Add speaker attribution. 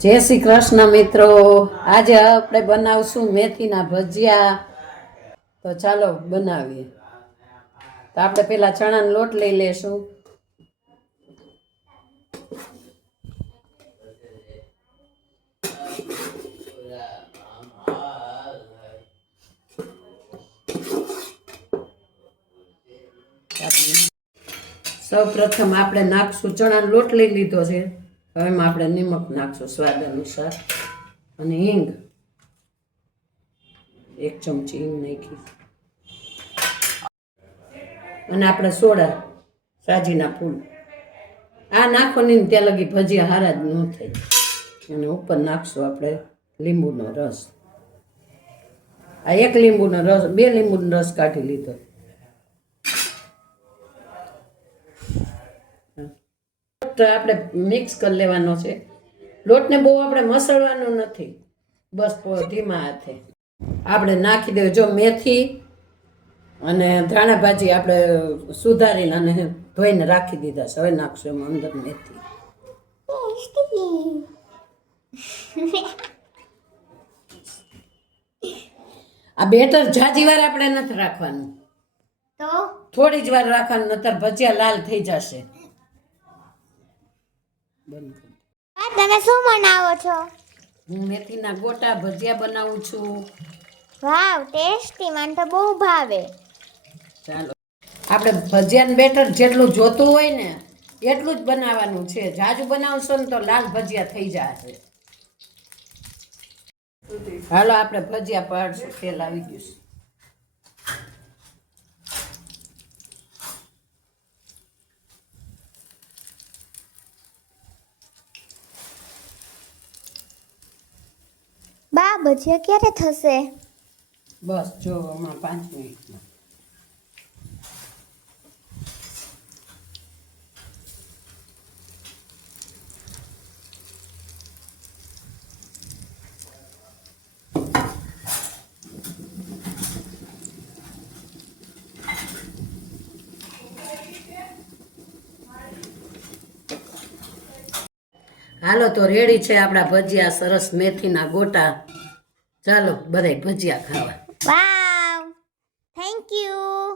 Speaker 1: જય શ્રી કૃષ્ણ મિત્રો. આજે આપણે બનાવશું મેથીના ભજીયા. તો ચાલો બનાવીએ. તો આપણે પેલા ચણાનો લોટ લઈ લેશું. સૌ પ્રથમ આપણે નાખશું, ચણાનો લોટ લઈ લીધો છે. હવે આપણે નિમક નાખશું, સ્વાદ અનુસાર. અને હિંગ. એક ચમચી હિંગ નાખી. અને આપણે સોડા, સાજીના ફૂલ. આ નાખો ને ત્યાં લગી ભજીયા હારા જ ન થાય. અને ઉપર નાખશું આપણે લીંબુનો રસ. આ એક લીંબુનો રસ, બે લીંબુનો રસ કાઢી લીધો. આપણે મિક્સ કરી લેવાનો છે. લોટને બહુ આપણે મસળવાનો નથી. બસ ધીમા હાથે. આપણે નાખી દેવું જો મેથી અને ધાણા ભાજી આપણે સુધારીને અને ધોઈને રાખી દીધા છે. હવે નાખશું એમાં અંદર મેથી. આ બેટર જાજી વાર આપણે નથી રાખવાનું.
Speaker 2: તો?
Speaker 1: થોડી જ વાર રાખવાનું નતર ભજીયા લાલ થઈ જશે. બંધ કર.
Speaker 2: તમે શું બનાવો છો?
Speaker 1: હું મેથીના ગોટા ભજીયા બનાવું છું.
Speaker 2: Wow tasty. મને તો બહુ ભાવે.
Speaker 1: ચાલો. આપણે ભજીયાનું બેટર જેટલું જોતું હોય ને એટલું જ બનાવવાનું છે. જાજુ બનાવશો ને તો લાલ ભજીયા થઈ જશે. હાલો આપણે ભજીયા પાડશું. તેલ આવી ગયું છે.
Speaker 2: ભજીયા ક્યારે થશે?
Speaker 1: બસ, જો હમણાં પાંચ મિનિટમાં હાલો, તો રેડી છે આપણા ભજીયા સરસ મેથીના ગોટા. ચાલો બધાય ભજીયા ખાવા.
Speaker 2: Wow thank you